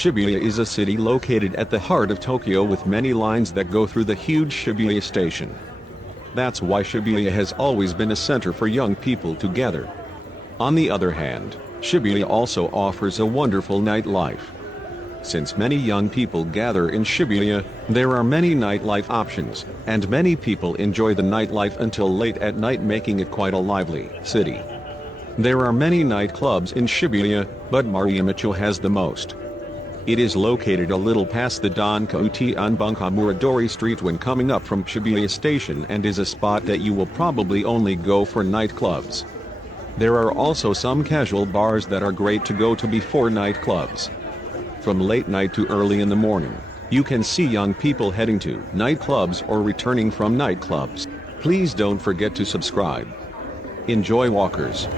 Shibuya is a city located at the heart of Tokyo with many lines that go through the huge Shibuya station. That's why Shibuya has always been a center for young people to gather. On the other hand, Shibuya also offers a wonderful nightlife. Since many young people gather in Shibuya, there are many nightlife options, and many people enjoy the nightlife until late at night, making it quite a lively city. There are many nightclubs in Shibuya, but Maruyamacho has the most. It is located a little past the Donkauti on Bunkamuradori Street when coming up from Shibuya Station, and is a spot that you will probably only go for nightclubs. There are also some casual bars that are great to go to before nightclubs. From late night to early in the morning, you can see young people heading to nightclubs or returning from nightclubs. Please don't forget to subscribe. Enjoy walkers.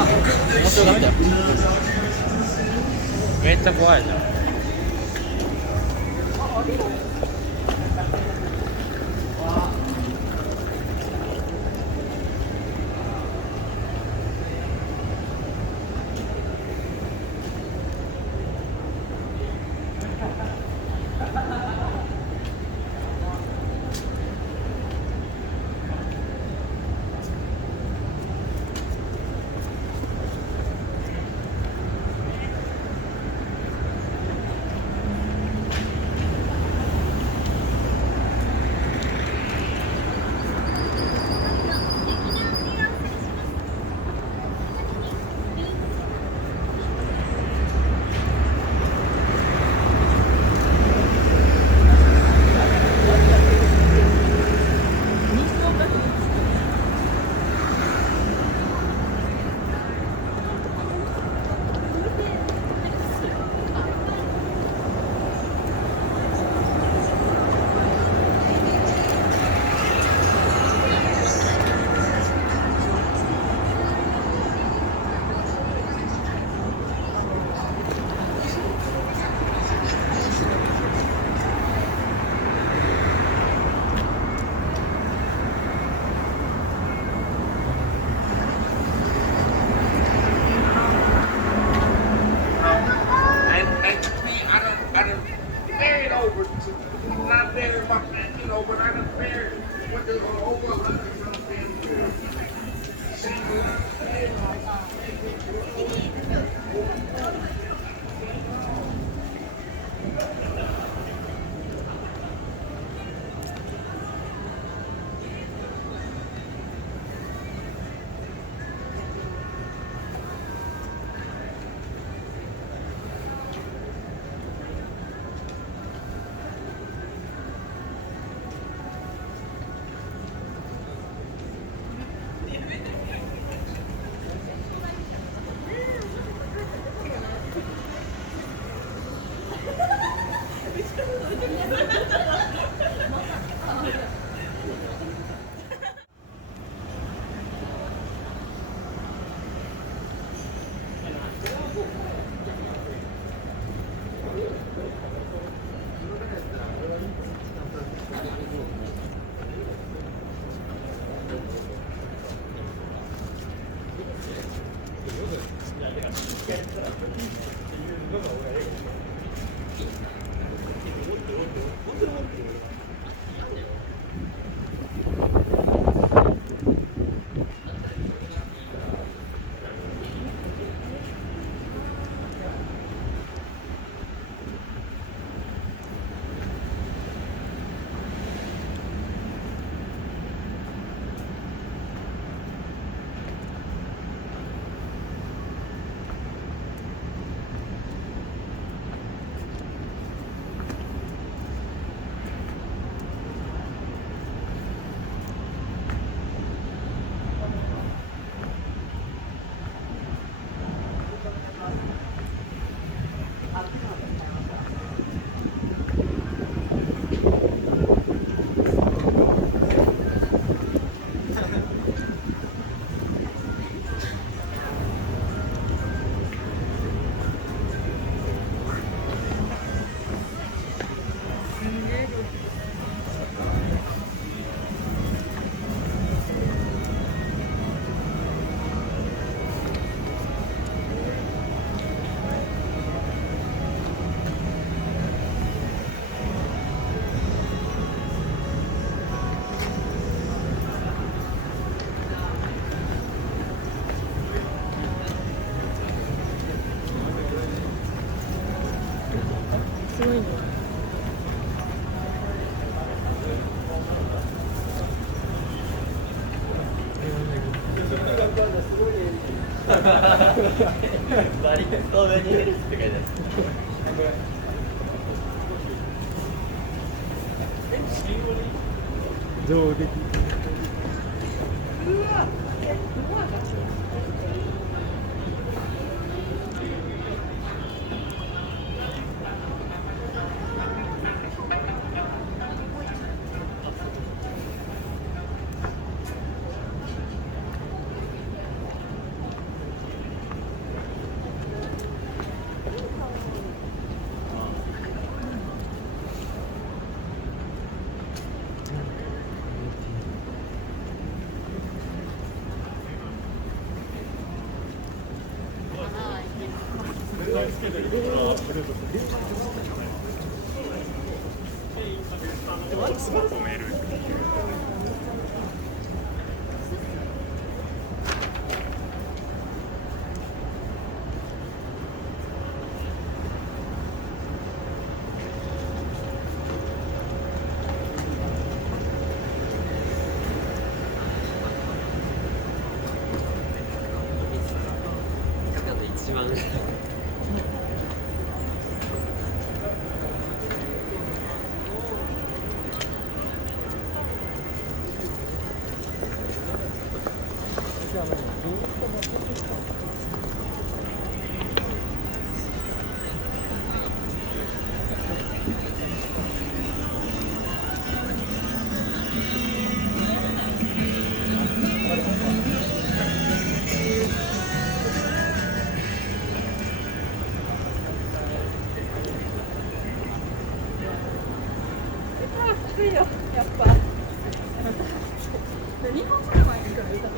あ、面白ダメだよ。めっちゃ怖いじゃん。すごいね。バリストベニエルスって書いてある。上出来。すぐ止めるっていう。一番暑いよ、やっぱ。日本語の前に来る歌。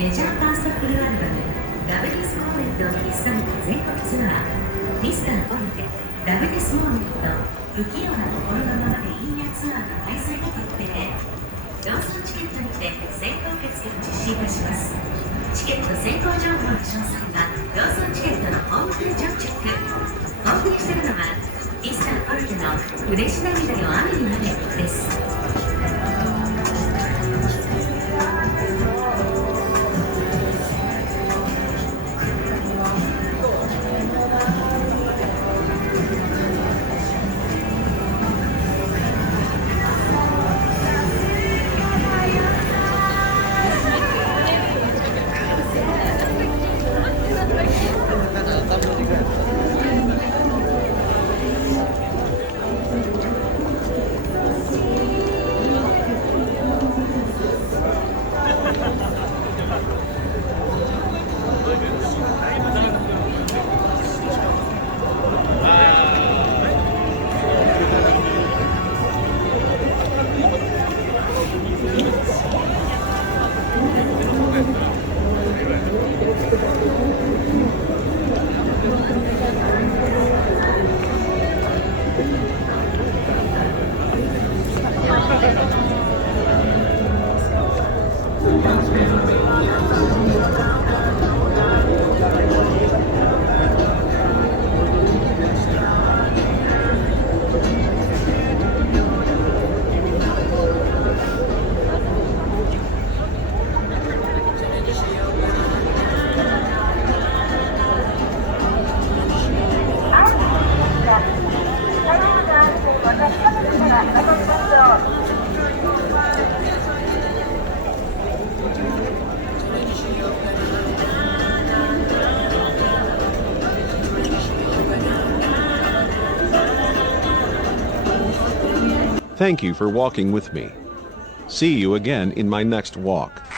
メジャーファーストフルアルバム「ラブディスモーメント」を引っ提げた全国ツアー「ミスターポルテラブディスモーメント不器用な心のままでいいやツアー」の開催が決定。ローソンチケットにて先行受付を実施いたします。チケット先行情報の詳細はローソンチケットのホームページをチェック。お送りしているのはミスターポルテの「嬉し涙よ雨になれ」です。Thank you for walking with me. See you again in my next walk.